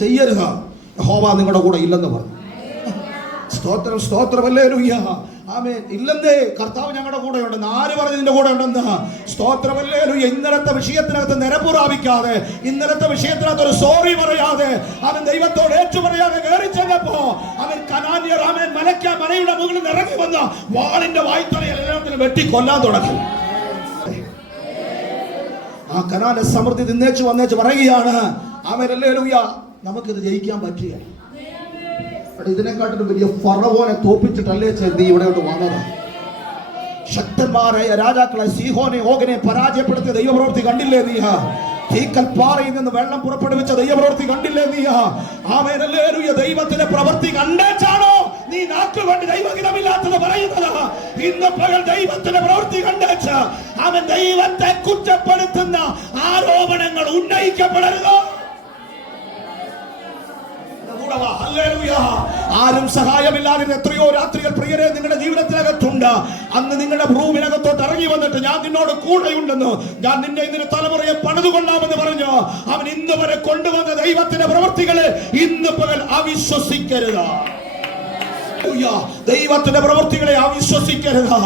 ചെയ്യരുത്, യഹോവ നിങ്ങളുടെ കൂടെ ഇല്ലെന്ന് പറഞ്ഞു. സ്തോത്രം, സ്തോത്രം, ഹല്ലേലൂയ, ആമേൻ. ഇല്ലെന്നേ, കർത്താവ് ഞങ്ങളുടെ കൂടെ ഉണ്ടെന്ന്. ആര് പറഞ്ഞു നിന്റെ കൂടെ ഉണ്ടെന്ന്? സ്തോത്രം, ഹല്ലേലൂയ. ഇന്നലത്തെ വിഷയത്തിനകത്ത് നിരപ്പുറാപിക്കാതെ, ഇന്നലത്തെ വിഷയത്തിനകത്ത് ഒരു സോറി പറയാതെ, അവൻ ദൈവത്തോട് ഏറ്റു പറയാതെ കയറി ചെന്നപ്പോ അവൻ കനാന്യർ ആമേൻ മലയുടെ മുകളിൽ ഇറങ്ങി വന്ന വാളിന്റെ വായ്ത്തലയിൽ എല്ലാത്തിനും വെട്ടി കൊല്ലാൻ തുടങ്ങി. ആ കനാന്റെ സമൃദ്ധി നിന്നേച്ചു വന്നേച്ച് പറയുകയാണ്, ആമേൻ, ഹല്ലേലൂയ, നമുക്കിത് ജയിക്കാൻ പറ്റില്ല. ഇതിനെക്കാട്ടും വലിയ ഫറവോനെ തോപ്പിച്ചിട്ടല്ലേ നീ ഇവിടെയോട്ട് വന്നത്? ശക്തന്മാരായ രാജാക്കളെ സീഹോനെ ഓഗനെ പരാജയപ്പെടുത്തിയ ദൈവപ്രവൃത്തി കണ്ടില്ലേ നീ? തീക്കൽപ്പാറയിൽ നിന്ന് വെള്ളം പുറപ്പെടുവിച്ച ദൈവപ്രവൃത്തി കണ്ടില്ലേ നീ? ആമേൻ, ഹല്ലേലൂയ. ദൈവത്തിന്റെ പ്രവൃത്തി കണ്ടേച്ചാണോ നീ നാക്കുകൊണ്ട് ദൈവഹിതമില്ലാത്തത് പറയുന്നത്? ഇന്ന് പകൽ ദൈവത്തിന്റെ പ്രവൃത്തി കണ്ടേച്ച് അവൻ ദൈവത്തെ കുറ്റപ്പെടുത്തുന്ന ആരോപണങ്ങൾ ഉന്നയിക്കപ്പെടരുത്. ആരും സഹായമില്ലാതെ എത്രയോ രാത്രികൾ പ്രിയരെ നിങ്ങളുടെ ജീവിതത്തിനകത്തുണ്ട്. അന്ന് നിങ്ങളുടെ റൂമിനകത്തോട്ട് ഇറങ്ങി വന്നിട്ട് ഞാൻ നിന്നോട് കൂടെയുണ്ടെന്ന്, ഞാൻ നിന്നെ ഇന്നൊരു തലമുറയെ പണിതുകൊള്ളാമെന്ന് പറഞ്ഞു അവൻ ഇന്ന് വരെ കൊണ്ടുവന്ന ദൈവത്തിന്റെ പ്രവൃത്തികളെ ഇന്ന് പകൽ അവിശ്വസിക്കരുത്. ദൈവത്തിന്റെ പ്രവൃത്തികളെ അവിശ്വസിക്കരുത്.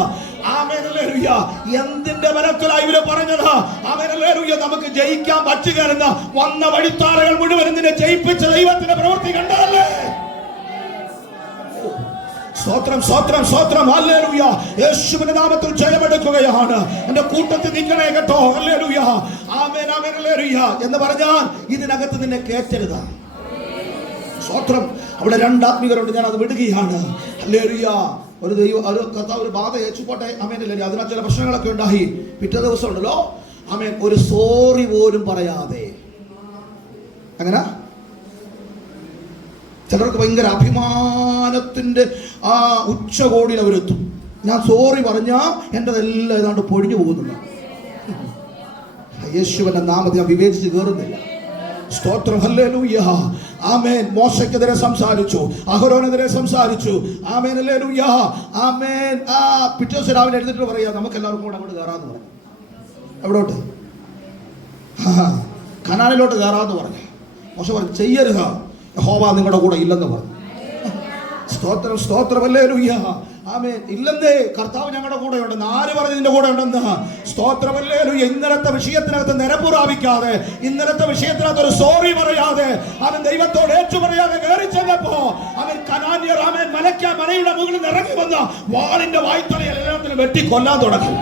ആമേൻ, ഹല്ലേലൂയ. എന്തിന്റെ ബലത്തിലായി ഇവര് പറഞ്ഞത്? ആമേൻ, ഹല്ലേലൂയ. നമുക്ക് ജയിക്കാൻ പറ്റുകയെന്ന് വന്ന വഴിത്താരകൾ മുഴുവൻ നിന്നെ ജയിപ്പിച്ച ദൈവത്തിന്റെ പ്രവൃത്തി കണ്ടതല്ലേ? സ്തോത്രം, സ്തോത്രം, സ്തോത്രം, ഹല്ലേലൂയ. യേശുവിന്റെ നാമത്തിൽ ജയമെടുക്കുകയാണ്. എന്റെ കൂട്ടത്തിൽ നിൽക്കണേ കേട്ടോ. ഹല്ലേലൂയ, ആമേൻ, ആമേൻ, ഹല്ലേലൂയ എന്ന് പറഞ്ഞാൽ ഇതിനകത്ത് നിന്നെ കേറ്റരുത്. സ്തോത്രം. അവിടെ രണ്ടാത്മികരുണ്ട്, ഞാൻ അത് വിടുകയാണ്. ഹല്ലേലൂയ. ഒരു കർത്താവ് ഒരു ബാധ ഏച്ചുപോട്ടെ, ആമേൻ, ഹല്ലേലൂയ. അതിനകത്ത് ചില പ്രശ്നങ്ങളൊക്കെ ഉണ്ടായി. പിറ്റേ ദിവസം ഉണ്ടല്ലോ, ആമേൻ, ഒരു സോറി പോലും പറയാതെ. അങ്ങനെ ചിലർക്ക് ഭയങ്കര അഭിമാനത്തിന്റെ ആ ഉച്ചകോടിയിൽ അവരെത്തും. ഞാൻ സോറി പറഞ്ഞാ എന്റെതെല്ലാം ഏതാണ്ട് പൊഴിഞ്ഞു പോകുന്നുണ്ട്. യേശുവിന്റെ നാമത്തെ ഞാൻ വിവേചിച്ച് കയറുന്നില്ല. സ്തോത്രം, ഹല്ലേലൂയ, ആമേൻ. മോശയ്ക്കെതിരെ സംസാരിച്ചു, അഹരോനെതിരെ സംസാരിച്ചു, ആമേൻ, ഹല്ലേലൂയ, ആമേൻ. പിറ്റേ ദിവസം രാവിലെ എഴുതിട്ട് പറയാ നമുക്ക് എല്ലാവർക്കും കൂടെ അങ്ങോട്ട് കയറാന്ന് പറഞ്ഞു. എവിടോട്ട്? കനാനിലോട്ട് കയറാന്ന് പറഞ്ഞു. മോശ പറഞ്ഞു ചെയ്യരുത്, യഹോവ നിങ്ങളുടെ കൂടെ ഇല്ലെന്ന് പറഞ്ഞു. സ്തോത്രം, സ്തോത്രം, ഹല്ലേലൂയ, ആമേൻ. ഇല്ലെന്നേ, കർത്താവ് ഞങ്ങളുടെ കൂടെ ഉണ്ടെന്ന്. ആര് പറഞ്ഞു നിന്റെ കൂടെ ഉണ്ടെന്ന്? സ്തോത്രം, ഹല്ലേലൂയ. ഇന്നലത്തെ വിഷയത്തിനകത്ത് നിരപ്പുറാപിക്കാതെ, ഇന്നലത്തെ വിഷയത്തിനകത്ത് ഒരു സോറി പറയാതെ, അവൻ ദൈവത്തോട് ഏറ്റു പറയാതെ കയറി ചെന്നപ്പോ അവൻ കനാന്യർ ആമേൻ മലയുടെ മുകളിൽ ഇറങ്ങി വന്ന വാളിന്റെ വായ്ത്തലയിൽ എല്ലാത്തിനും വെട്ടി കൊല്ലാൻ തുടങ്ങി.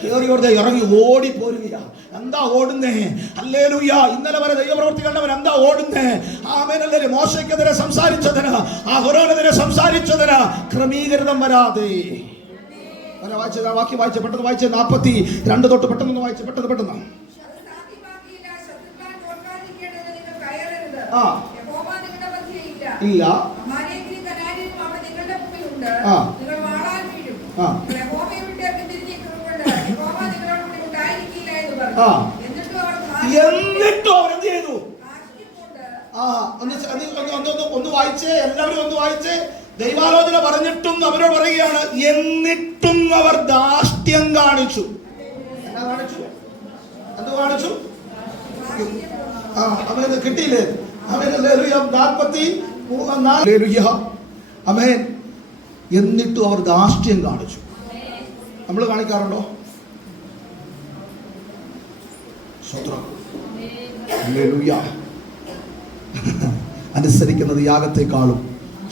കേറിയോടെ ഇറങ്ങി ഓടിപ്പോരുകയാ. എന്താ ഓടുന്നേ? ഹല്ലേലൂയ. ഇന്നലെ വരെ ദൈവപ്രവൃത്തി കണ്ടവൻ എന്താ ഓടുന്നേ? ആമേൻ, ഹല്ലേലൂയ. മോശയ്ക്കെതിരെ സംസാരിച്ചതിന്, അഹരോനെതിരെ സംസാരിച്ചതിന് ക്രമീകരണം വരാതെ. വാക്യം വായിച്ച പെട്ടെന്ന് വായിച്ച 42 തൊട്ട് പെട്ടെന്ന് വായിച്ച പെട്ടെന്ന്. ഇല്ല. എന്നിട്ടും അവരെന്ത് ചെയ്തു? ഒന്ന് വായിച്ചേ, എല്ലാവരും ഒന്ന് വായിച്ചേ. ദൈവാലോചന പറഞ്ഞിട്ടും അവരോട് പറയുകയാണ്, എന്നിട്ടും അവർ ധാർഷ്ട്യം കാണിച്ചു. എന്നാ കാണിച്ചു? എന്ത് കാണിച്ചു? അവനത് കിട്ടിയില്ലേ? ആമേൻ. എന്നിട്ടും അവർ ധാർഷ്ട്യം കാണിച്ചു. നമ്മൾ കാണിക്കാറുണ്ടോ? അനുസരിക്കുന്നത് യാഗത്തെക്കാളും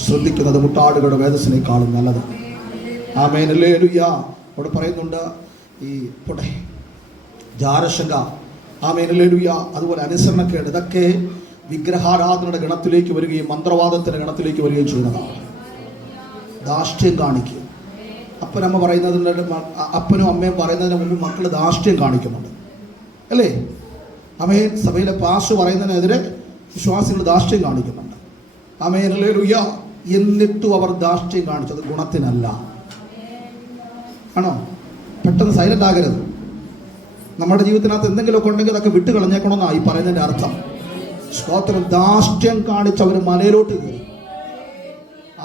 ശ്രദ്ധിക്കുന്നത് മുട്ടാടുകളുടെ വേദസിനേക്കാളും നല്ലത്. ആമേൻ, ഹല്ലേലൂയ. അവിടെ പറയുന്നുണ്ട് ഈ ജാരശങ്ക, ആമേൻ, ഹല്ലേലൂയ, അതുപോലെ അനുസരണക്കേട്, ഇതൊക്കെ വിഗ്രഹാരാധനയുടെ ഗണത്തിലേക്ക് വരികയും മന്ത്രവാദത്തിന്റെ ഗണത്തിലേക്ക് വരികയും ചെയ്യുന്നതാണ്. ധാർഷ്ട്യം കാണിക്കുക. അപ്പനമ്മ പറയുന്നതിൻ്റെ, അപ്പനും അമ്മയും പറയുന്നതിന് മുമ്പ് മക്കൾ ധാർഷ്ട്യം കാണിക്കുന്നുണ്ട്, അല്ലേ? ആമേൻ. സഭയിലെ പാസ് പറയുന്നതിനെതിരെ വിശ്വാസികൾ ധാർഷ്ട്യം കാണിക്കുന്നുണ്ട്. ആമേൻ, ഹല്ലേലൂയ. എന്നിട്ടും അവർ ധാർഷ്ട്യം കാണിച്ചത് ഗുണത്തിനല്ല. ആണോ? പെട്ടെന്ന് സൈലന്റ് ആകരുത്. നമ്മുടെ ജീവിതത്തിനകത്ത് എന്തെങ്കിലുമൊക്കെ ഉണ്ടെങ്കിൽ അതൊക്കെ വിട്ട് കളഞ്ഞേക്കണമെന്നാണ് ഈ പറയുന്നതിൻ്റെ അർത്ഥം. സ്തോത്രം. ധാർഷ്ട്യം കാണിച്ചവർ മലയിലോട്ട് കയറി.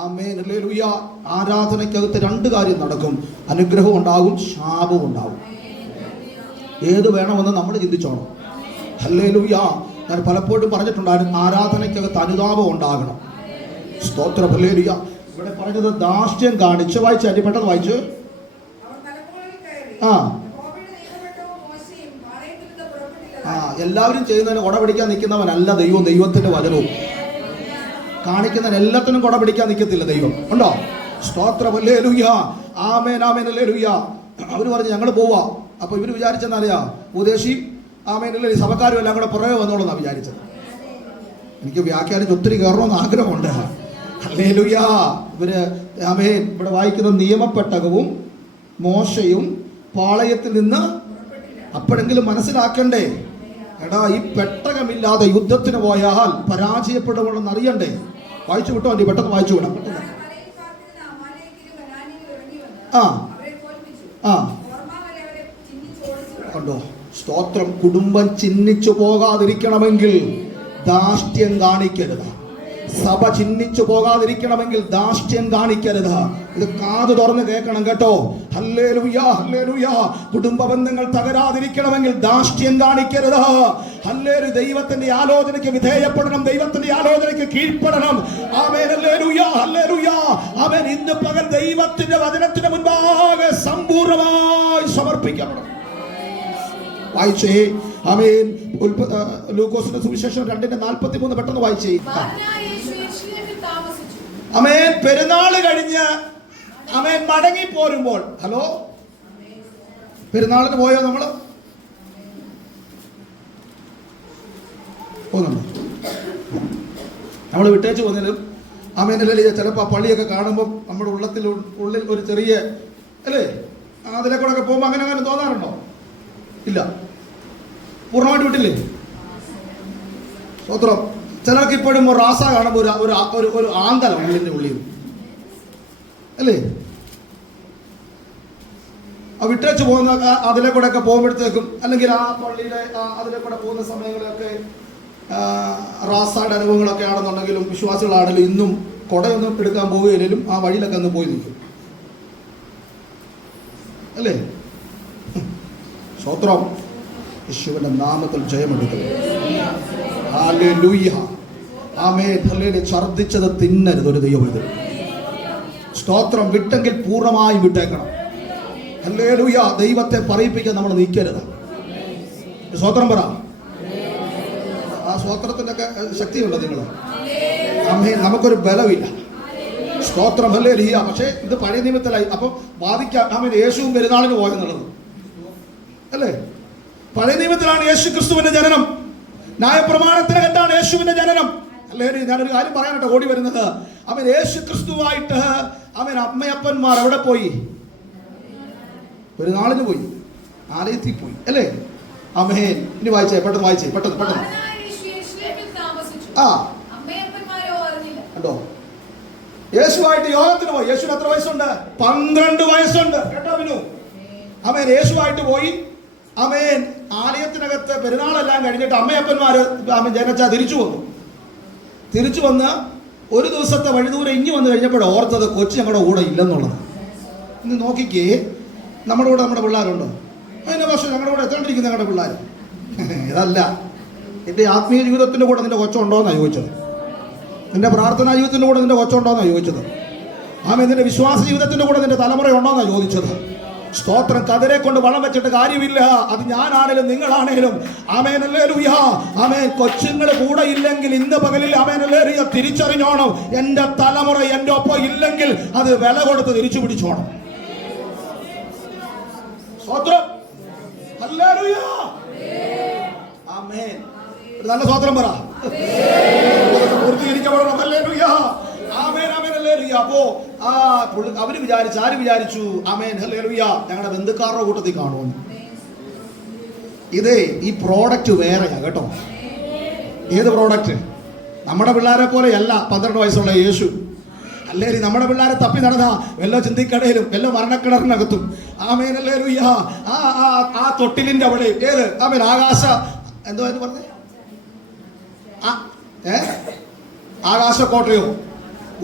ആമേൻ, ഹല്ലേലൂയ. ആരാധനയ്ക്കകത്ത് 2 കാര്യം നടക്കും. അനുഗ്രഹം ഉണ്ടാകും, ശാപവും ഉണ്ടാകും. ഏത് വേണമെന്ന് നമ്മൾ ചിന്തിച്ചോണം. ഹല്ലേലൂയ. ഞാൻ പലപ്പോഴും പറഞ്ഞിട്ടുണ്ടായിരുന്നു, ആരാധനയ്ക്കകത്ത് അനുതാപം ഉണ്ടാകണം. സ്തോത്രം. ഹല്ലേലൂയ. ഇവിടെ പറഞ്ഞത് ധാർഷ്ട്യം കാണിച്ച് വായിച്ചു, അടി പെട്ടെന്ന് വായിച്ചു. എല്ലാവരും ചെയ്യുന്നതിന് കൊട പിടിക്കാൻ നിൽക്കുന്നവനല്ല ദൈവം. ദൈവത്തിന്റെ വചനവും കാണിക്കുന്നതിന് എല്ലാത്തിനും കൊട പിടിക്കാൻ നിൽക്കത്തില്ല ദൈവം. ഉണ്ടോ? സ്തോത്രം. ഹല്ലേലൂയ. ആമേൻ ആമേൻ ഹല്ലേലൂയ. അവര് പറഞ്ഞു ഞങ്ങൾ പോവാ. അപ്പൊ ഇവര് വിചാരിച്ചെന്നറിയാ, ഉപദേശി ആമേൻ അല്ലേ സഭക്കാരും എല്ലാം കൂടെ പുറകെ വന്നോളൂന്നാ വിചാരിച്ചത്. എനിക്ക് വ്യാഖ്യാനിച്ച് ഒത്തിരി കയറണമെന്ന് ആഗ്രഹമുണ്ട്. ഹല്ലേലൂയ. ഇവര് ആമേൻ ഇവിടെ വായിക്കുന്ന നിയമപ്പെട്ടകവും മോശയും പാളയത്തിൽ നിന്ന് അപ്പോഴെങ്കിലും മനസ്സിലാക്കണ്ടേ, എടാ ഈ പെട്ടകമില്ലാതെ യുദ്ധത്തിന് പോയാൽ പരാജയപ്പെടുമെന്ന് അറിയണ്ടേ. വായിച്ചു വിട്ടോ, അണ്ടി പെട്ടെന്ന് വായിച്ചു വിടാം. പെട്ടെന്ന് കണ്ടോ? സ്തോത്രം. കുടുംബം ചിഹ്നിച്ചു പോകാതിരിക്കണമെങ്കിൽ ധാർഷ്ട്യം കാണിക്കരുത്. സഭ ചിഹ്നിച്ചു പോകാതിരിക്കണമെങ്കിൽ ധാർഷ്ട്യം കാണിക്കരുത്. ഇത് കാത് തുറന്ന് കേൾക്കണം കേട്ടോ. Hallelujah hallelujah. കുടുംബ ബന്ധങ്ങൾ തകരാതിരിക്കണമെങ്കിൽ ധാർഷ്ട്യം കാണിക്കരുത്. ഹല്ലേലൂയ. ദൈവത്തിന്റെ ആലോചനയ്ക്ക് വിധേയപ്പെടണം, ദൈവത്തിന്റെ ആലോചനയ്ക്ക് കീഴ്പ്പെടണം. Amen hallelujah hallelujah. ആമേൻ. ഇന്ന് പകൽ ദൈവത്തിന്റെ വചനത്തിന് മുൻപാകെ സമ്പൂർണ്ണമായി സമർപ്പിക്കപ്പെടണം. വായിച്ചേ. ആമേൻ. ലൂക്കോസിന്റെ സുവിശേഷം 2:43 പെട്ടെന്ന് വായിച്ചേ. ആമേൻ. പെരുന്നാൾ കഴിഞ്ഞ് ആമേൻ മടങ്ങി പോരുമ്പോൾ, ഹലോ, പെരുന്നാളിന് പോയോ നമ്മള്? പോകുന്നുണ്ടോ? നമ്മൾ വിട്ടേച്ച് പോകുന്നതിലും ആമേൻ അല്ലേ ചിലപ്പോൾ ആ പള്ളിയൊക്കെ കാണുമ്പോൾ നമ്മുടെ ഉള്ളിൽ ഒരു ചെറിയ അല്ലേ അതിലെ കൂടെ ഒക്കെ പോകുമ്പോൾ അങ്ങനെ തോന്നാറുണ്ടോ? ഇല്ല. പൂർണ്ണമായിട്ട് വിട്ടില്ലേ? സ്വത്രം. ചിലർക്ക് ഇപ്പോഴും ഒരു റാസ കാണുമ്പോൾ ഒരു ആന്തല ഉള്ളിൻ്റെ ഉള്ളിൽ അല്ലേ? ആ വിട്ടേച്ച് പോകുന്ന അതിലെ കൂടെ ഒക്കെ പോകുമ്പോഴത്തേക്കും, അല്ലെങ്കിൽ ആ പള്ളിയുടെ അതിലെ കൂടെ പോകുന്ന സമയങ്ങളിലൊക്കെ റാസയുടെ അനുഭവങ്ങളൊക്കെ ആണെന്നുണ്ടെങ്കിലും വിശ്വാസികളാണെങ്കിലും ഇന്നും കുടയൊന്നും എടുക്കാൻ പോവുകയില്ലെങ്കിലും ആ വഴിയിലൊക്കെ ഒന്ന് പോയി നിൽക്കും അല്ലേ? സ്തോത്രം. യേശുവിന്റെ നാമത്തിൽ ജയമെടുക്കുന്നു. ഹല്ലേലൂയ. Amen hallelujah. ഛർദ്ദിച്ചത് തിന്നരുത് ഒരു ദൈവം. ഇത് സ്തോത്രം. വിട്ടെങ്കിൽ പൂർണ്ണമായി വിട്ടേക്കണം. ഹല്ലേലൂയ. ദൈവത്തെ പറയിപ്പിക്കാൻ നമ്മൾ നിൽക്കരുത്. സ്തോത്രം പറ. ആ സ്തോത്രത്തിന്റെ ഒക്കെ ശക്തിയുണ്ടോ നിങ്ങൾ? ആമേൻ. നമുക്കൊരു ബലമില്ല. സ്തോത്രം. ഹല്ലേലൂയ. പക്ഷേ ഇത് പഴയ നിയമത്തിലായി. അപ്പൊ വാദിക്കാം ആമേൻ യേശുവും പെരുന്നാളിന് പോയെന്നുള്ളത് അല്ലേ? പഴയ നിയമത്തിലാണ് യേശു ക്രിസ്തുവിന്റെ ജനനം. ന്യായപ്രമാണത്തിനകത്താണ് യേശുവിന്റെ ജനനം അല്ലേ? ഞാനൊരു കാര്യം പറയാനായിട്ട് ഓടി വരുന്നത്, അവൻ യേശു ക്രിസ്തുവായിട്ട് അവൻ അമ്മയപ്പന്മാർ എവിടെ പോയി? പെരുന്നാളിന് പോയി, ആലയത്തിൽ പോയി അല്ലേ? അമേൻ. ഇനി വായിച്ചേ, പെട്ടെന്ന് വായിച്ചേ, പെട്ടെന്ന് പെട്ടെന്ന്. കണ്ടോ? യേശുവായിട്ട് യോഗത്തിന് പോയി. യേശുവിന് എത്ര വയസ്സുണ്ട്? 12 വയസ്സുണ്ട്. കേട്ടോ വിനു? അമേൻ. യേശുവായിട്ട് പോയി. അമേൻ. ആലയത്തിനകത്ത് പെരുന്നാളെല്ലാം കഴിഞ്ഞിട്ട് അമ്മയപ്പന്മാര് ജനച്ച തിരിച്ചു വന്ന് ഒരു ദിവസത്തെ വഴിദൂരം ഇങ്ങി വന്നു കഴിഞ്ഞപ്പോൾ ഓർത്തത് കൊച്ചി ഞങ്ങളുടെ കൂടെ ഇല്ലെന്നുള്ളത്. ഇന്ന് നോക്കിക്കേ, നമ്മുടെ കൂടെ നമ്മുടെ പിള്ളേരുണ്ടോ? അതിന്റെ പക്ഷേ ഞങ്ങളുടെ കൂടെ എത്തേണ്ടിരിക്കുന്ന ഞങ്ങളുടെ പിള്ളേർ ഇതല്ല. എൻ്റെ ആത്മീയ ജീവിതത്തിന്റെ കൂടെ നിന്റെ കൊച്ചുണ്ടോന്നാണ് ചോദിച്ചത്. നിന്റെ പ്രാർത്ഥനാ ജീവിതത്തിന്റെ കൂടെ നിന്റെ കൊച്ചുണ്ടോന്നാണ് ചോദിച്ചത്. ആമേൻ. നിന്റെ വിശ്വാസ ജീവിതത്തിന്റെ കൂടെ നിന്റെ തലമുറ ഉണ്ടോന്നാണ് ചോദിച്ചത്. സ്തോത്രം. കതിരെ കൊണ്ട് വളം വെച്ചിട്ട് കാര്യമില്ല. അത് ഞാനാണേലും നിങ്ങളാണേലും. Amen hallelujah. ആമേൻ. കൊച്ചുങ്ങൾ കൂടെ ഇല്ലെങ്കിൽ ഇന്ന് പകലിൽ ആമേൻ ഹല്ലേലൂയ തിരിച്ചറിഞ്ഞോണം, എന്റെ തലമുറ എന്റെ ഒപ്പം ഇല്ലെങ്കിൽ അത് വില കൊടുത്ത് തിരിച്ചു പിടിച്ചോണം. സ്തോത്രം. ഹല്ലേലൂയ. ആമേൻ. നല്ല സ്തോത്രം പറ. പൂർത്തീകരിക്കപ്പെടണം. ഹല്ലേലൂയ. ആമേൻ ആമേൻ ഹല്ലേലൂയ. അപ്പോ ആര് വിചാരിച്ചു ആമേൻ ഹല്ലേലൂയ ഞങ്ങളുടെ ബന്ധുക്കാരുടെ കൂട്ടത്തിൽ കാണുമെന്ന്. ഇതേ ഈ പ്രോഡക്റ്റ് വേറെയാ കേട്ടോ. ഏത് പ്രോഡക്റ്റ്? നമ്മുടെ പിള്ളേരെ പോലെയല്ല 12 വയസ്സുള്ള യേശു. അല്ലേ? നമ്മുടെ പിള്ളേരെ തപ്പി നടന്ന വല്ല ചിന്തിക്കടയിലും വല്ല മരണക്കിണറിനകത്തും ആമേൻ ഹല്ലേലൂയ ആ തൊട്ടിലിന്റെ അവിടെ ഏത് ആമേൻ ആകാശ എന്തോ എന്ന് പറഞ്ഞേ ആകാശക്കോട്ടയോ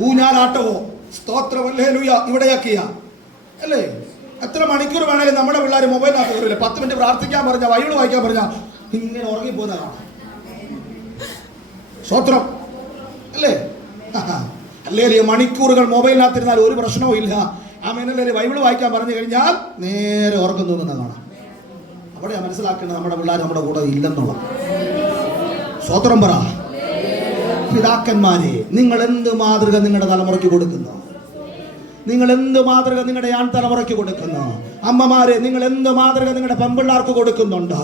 ഊഞ്ഞാലാട്ടവോ സ്തോത്രം ഹല്ലേലൂയ ഇവിടെയാക്കിയ അല്ലേ? എത്ര മണിക്കൂർ വേണേലും നമ്മുടെ പിള്ളേർ മൊബൈലിനകത്ത് കയറില്ല. 10 മിനിറ്റ് പ്രാർത്ഥിക്കാൻ പറഞ്ഞാൽ ബൈബിൾ വായിക്കാൻ പറഞ്ഞാൽ ഇങ്ങനെ ഉറങ്ങിപ്പോകുന്ന കാണാം. സ്വത്രം അല്ലേ? അല്ലേ മണിക്കൂറുകൾ മൊബൈലിനകത്തിരുന്നാൽ ഒരു പ്രശ്നവും ഇല്ല. ആമേനല്ലേ? ബൈബിൾ വായിക്കാൻ പറഞ്ഞു കഴിഞ്ഞാൽ നേരെ ഉറക്കം തൂങ്ങുന്ന കാണാം. അവിടെ മനസ്സിലാക്കേണ്ടത് നമ്മുടെ പിള്ളേർ നമ്മുടെ കൂടെ ഇല്ലെന്നുള്ളത്. സ്വത്രം പറ. പിതാക്കന്മാരെ, നിങ്ങൾ എന്ത് മാതൃക നിങ്ങളുടെ തലമുറയ്ക്ക് കൊടുക്കുന്നു? നിങ്ങൾ എന്ത് മാതൃക നിങ്ങളുടെ ആൺ തലമുറയ്ക്ക് കൊടുക്കുന്നു? അമ്മമാരെ, നിങ്ങൾ എന്ത് മാതൃക നിങ്ങളുടെ പെൺപിള്ളാർക്ക് കൊടുക്കുന്നുണ്ട്?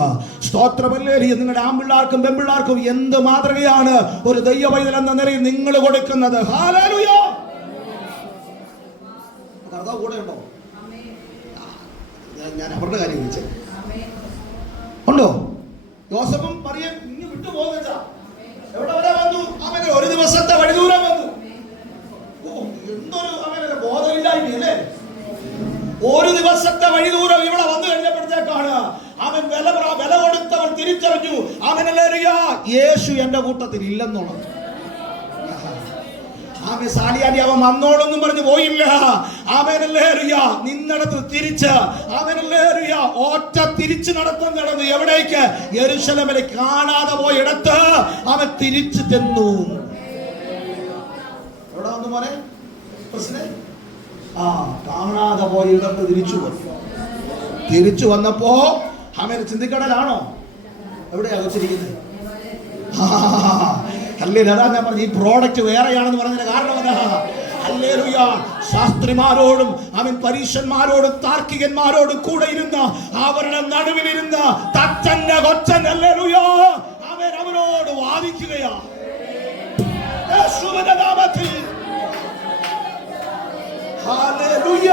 സ്തോത്രമല്ലേ? നിങ്ങളുടെ ആൺപിള്ളാർക്കും പെൺപിള്ളാർക്കും എന്ത് മാതൃകയാണ് ഒരു ദൈവ പൈതൽ എന്ന നിലയിൽ നിങ്ങൾ കൊടുക്കുന്നത്? ഹല്ലേലൂയ. കർത്താവ് കൂടെ ഉണ്ടോ? ഞാൻ അവരുടെ കാര്യം ചോദിച്ചേ. ഉണ്ടോ? യോസഫും മറിയയും ഇങ്ങ് വിട്ടുപോകുക. എവിടെ വരെ വന്നു? അങ്ങനെ ഒരു ദിവസത്തെ വഴിദൂരം വന്നു. എന്തൊരു അങ്ങനെ ബോധമില്ലായില്ലേ? ഒരു ദിവസത്തെ വഴിദൂരം ഇവിടെ വന്നു കഴിഞ്ഞപ്പോഴത്തേക്കാണ് അവൻ വില കൊടുത്തവൻ തിരിച്ചറിഞ്ഞു. അവനല്ലേ യേശു എന്റെ കൂട്ടത്തിൽ ഇല്ലെന്നുള്ളത്. ആമേ സാലിയാലി അവൻ വന്നോളൊന്നും പറഞ്ഞു പോയില്ല. ആമേനല്ലേ നിന്നിടത്ത് തിരിച്ച് ആമേനല്ലേ ഒറ്റ തിരിച്ചു നടന്നു. എവിടേക്ക്? യെരൂശലേമിലേക്ക്. കാണാതെ പോയിടത്ത് അവൻ തിരിച്ചു ചെന്നു. എവിടെ വന്നു മോനെ? കാണാതെ പോയിടത്ത് തിരിച്ചു വന്നപ്പോ അവൻ ചിന്തിക്കടലാണോ? എവിടെയാ വെച്ചിരിക്കുന്നത്? അല്ലേ? അതാ ഞാൻ പറഞ്ഞു, ഈ പ്രോഡക്റ്റ് വേറെയാണെന്ന് പറഞ്ഞതിന്റെ കാരണം എന്താ? ഹല്ലേലൂയ. ശാസ്ത്രിമാരോടും അവൻ പരീശന്മാരോടും താർക്കികന്മാരോടും കൂടെ ഇരുന്ന അവരുടെ നടുവിലിരുന്ന തച്ചന്റെ കൊച്ചൻ ഹല്ലേലൂയ അവൻ അവനോട് വാദിക്കുകയാ. യേശുവിന്റെ നാമത്തിൽ ഹല്ലേലൂയ.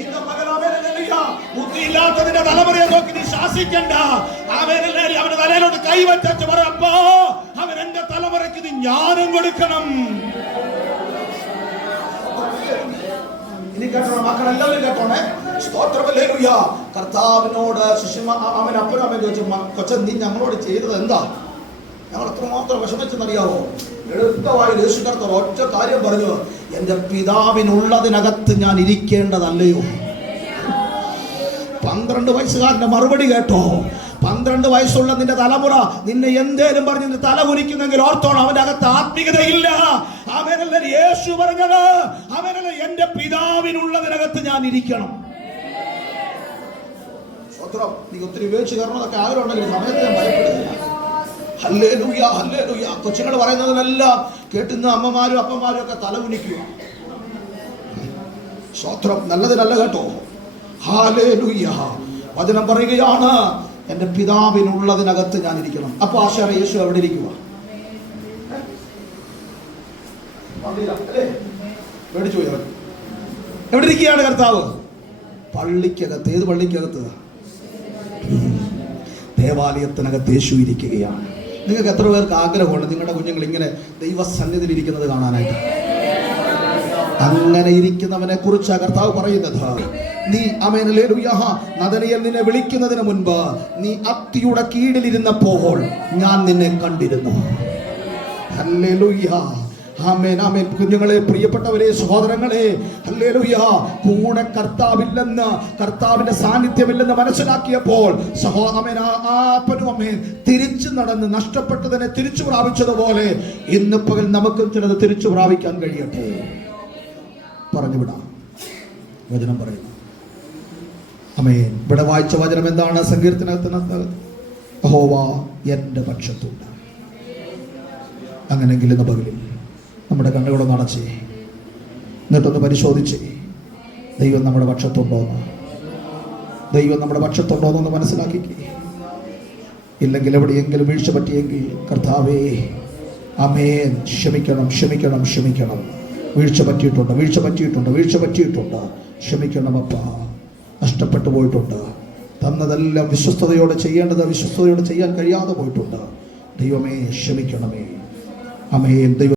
ഇന്ന് പകൽ ഹല്ലേലൂയ ബുദ്ധിയില്ലാത്തതിന്റെ തലമുറയെ നോക്കി നീ ശാസിക്കണ്ട. അവന്റെ തലയിലോട്ട് കൈവച്ചു പറയപ്പോ അവൻ എന്റെ തലമുറയ്ക്ക് നീ ജ്ഞാനം കൊടുക്കണം. ഇനി കേട്ടോ മക്കളെല്ലാവരും കേട്ടോണേ. സ്തോത്രം ഹല്ലേലൂയ. കർത്താവിനോട് അവൻ അപ്പനും അമ്മയും ചോദിച്ചു, കൊച്ചൻ നീ ഞങ്ങളോട് ചെയ്തത് എന്താ? ഞങ്ങൾ എത്രമാത്രം വിഷമിച്ചെന്നറിയാവോ? എടുത്തവായി യേശു കർത്താവ് ഒറ്റ കാര്യം പറഞ്ഞു, എന്റെ പിതാവിനുള്ളതിനകത്ത് ഞാൻ ഇരിക്കേണ്ടതല്ലയോ? 12 വയസ്സുകാരന്റെ മറുപടി കേട്ടോ. 12 വയസ്സുള്ള നിന്റെ തലമുറ നിന്നെ എന്തേലും പറഞ്ഞ് നിന്റെ തല കുനിക്കുന്നെങ്കിൽ ഓർത്തോണം, അവന്റെ അകത്ത് ആത്മീയതയില്ല. അവനല്ല യേശു പറഞ്ഞത്, അവനല്ല എന്റെ പിതാവിനുള്ളതിനകത്ത് ഞാൻ ഇരിക്കണം. നീ ഒത്തിരി ഉപയോഗിച്ച് കയറണമെന്നൊക്കെ ആഗ്രഹം ഉണ്ടെങ്കിൽ സമയത്ത് ഞാൻ ഭയപ്പെടുന്നില്ല. Hallelujah, hallelujah. കൊച്ചുങ്ങൾ പറയുന്നതിനെല്ലാം കേട്ടുന്ന അമ്മമാരും അപ്പന്മാരും ഒക്കെ തല കുനിക്കുക. സ്തോത്രം. നല്ലതിനല്ല കേട്ടോ. ഹല്ലേലൂയ. വചനം പറയുകയാണ്, എന്റെ പിതാവിനുള്ളതിനകത്ത് ഞാൻ ഇരിക്കണം. അപ്പൊ ആശാര യേശു എവിടെ ഇരിക്കുക? മേടിച്ചു പോയി. എവിടെ ഇരിക്കുകയാണ് കർത്താവ്? പള്ളിക്കകത്ത്. ഏത് പള്ളിക്കകത്ത്? ദേവാലയത്തിനകത്ത് യേശു ഇരിക്കുകയാണ്. നിങ്ങൾക്ക് എത്ര പേർക്ക് ആഗ്രഹമുണ്ട് നിങ്ങളുടെ കുഞ്ഞുങ്ങൾ ഇങ്ങനെ ദൈവസന്നിധിയിൽ ഇരിക്കുന്നത് കാണാനായിട്ട്? അങ്ങനെ ഇരിക്കുന്നവനെ കുറിച്ച് കർത്താവ് പറയുന്നത്, നീ നദനയേൽ നിന്നെ വിളിക്കുന്നതിന് മുൻപ് നീ അത്തിയുടെ കീഴിലിരുന്നപ്പോൾ ഞാൻ നിന്നെ കണ്ടിരുന്നു. ഹല്ലേലൂയ. ആമേൻ, ആമേൻ. കുഞ്ഞുങ്ങളെ, പ്രിയപ്പെട്ടവരെ, സഹോദരങ്ങളെ, ഹല്ലേലൂയ. കൂടെ കർത്താവില്ലെന്ന്, കർത്താവിന്റെ സാന്നിധ്യമില്ലെന്ന് മനസ്സിലാക്കിയപ്പോൾ സഹോദരൻ അപ്പനും അമ്മയും തിരിച്ചു നടന്ന് നഷ്ടപ്പെട്ടതിനെ തിരിച്ചു പ്രാപിച്ചതുപോലെ ഇന്ന് പകൽ നമുക്കും ചിലത് തിരിച്ചു പ്രാപിക്കാൻ കഴിയട്ടെ. പറഞ്ഞു വിടാം. വചനം പറയുന്നു. ആമേൻ. ഇവിടെ വായിച്ച വചനം എന്താണ്? സങ്കീർത്തനത്തിനകത്ത് യഹോവ എന്റെ പക്ഷത്തുണ്ട്. അങ്ങനെങ്കിൽ ഇന്ന് പകലിൽ നമ്മുടെ കണ്ണുകളൊന്ന് അടച്ചേ, എന്നിട്ടൊന്ന് പരിശോധിച്ചേ, ദൈവം നമ്മുടെ പക്ഷത്തുണ്ടോന്ന്, ദൈവം നമ്മുടെ പക്ഷത്തുണ്ടോന്നൊന്ന് മനസ്സിലാക്കിക്കേ. ഇല്ലെങ്കിൽ എവിടെയെങ്കിലും വീഴ്ച പറ്റിയെങ്കിൽ കർത്താവേ ആമേൻ, ക്ഷമിക്കണം, ക്ഷമിക്കണം, ക്ഷമിക്കണം. വീഴ്ച പറ്റിയിട്ടുണ്ട്, വീഴ്ച പറ്റിയിട്ടുണ്ട്, വീഴ്ച പറ്റിയിട്ടുണ്ട്. ക്ഷമിക്കണം അപ്പ. നഷ്ടപ്പെട്ടു പോയിട്ടുണ്ട്. തന്നതെല്ലാം വിശ്വസ്തയോടെ ചെയ്യേണ്ടത് വിശ്വസ്തയോടെ ചെയ്യാൻ കഴിയാതെ പോയിട്ടുണ്ട്. ദൈവമേ ക്ഷമിക്കണമേ. ആമേൻ. ദൈവം